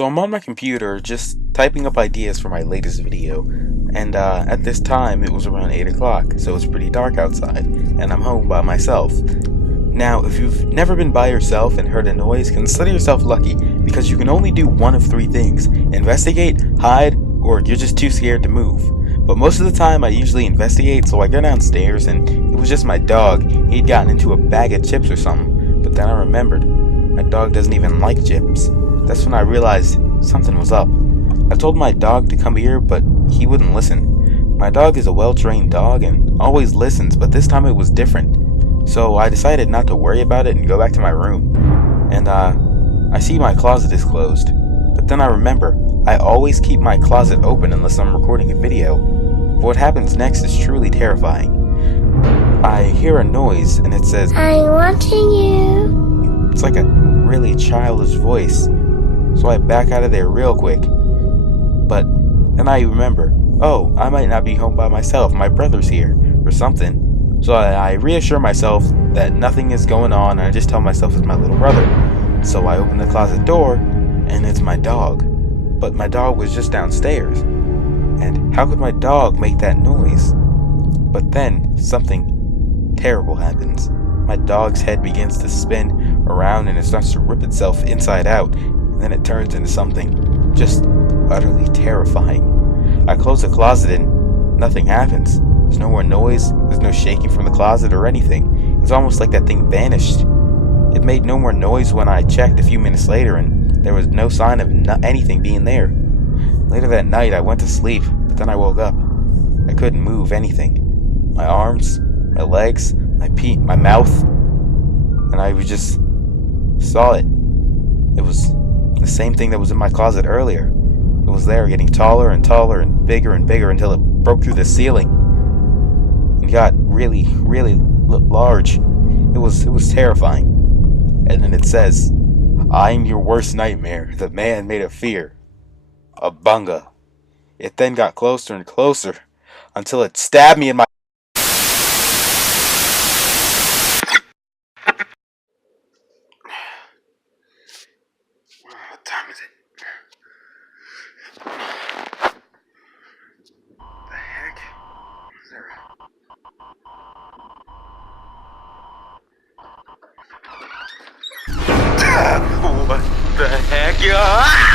So I'm on my computer just typing up ideas for my latest video, and at this time it was around 8 o'clock, so it's pretty dark outside, and I'm home by myself. Now, if you've never been by yourself and heard a noise, consider yourself lucky, because you can only do one of three things: investigate, hide, or you're just too scared to move. But most of the time I usually investigate, so I go downstairs and it was just my dog. He'd gotten into a bag of chips or something, but then I remembered, my dog doesn't even like chips. That's when I realized something was up. I told my dog to come here, but he wouldn't listen. My dog is a well-trained dog and always listens, but this time it was different. So I decided not to worry about it and go back to my room. And I see my closet is closed. But then I remember, I always keep my closet open unless I'm recording a video. But what happens next is truly terrifying. I hear a noise and it says, "I'm watching you." It's like a really childish voice. So I back out of there real quick. But then I remember, oh, I might not be home by myself. My brother's here or something. So I reassure myself that nothing is going on, and I just tell myself it's my little brother. So I open the closet door, and it's my dog. But my dog was just downstairs. And how could my dog make that noise? But then something terrible happens. My dog's head begins to spin around and it starts to rip itself inside out. And then it turns into something just utterly terrifying. I close the closet and nothing happens. There's no more noise, there's no shaking from the closet or anything. It's almost like that thing vanished. It made no more noise when I checked a few minutes later, and there was no sign of anything being there. Later that night I went to sleep, but then I woke up. I couldn't move anything. My arms, my legs, my mouth, and I just saw it. It was the same thing that was in my closet earlier. It was there, getting taller and taller and bigger until it broke through the ceiling. It got really, really large. It was terrifying. And then it says, "I'm your worst nightmare, the man made of fear, Obunga." It then got closer and closer until it stabbed me in my... What time is it? The heck? Is there what the heck?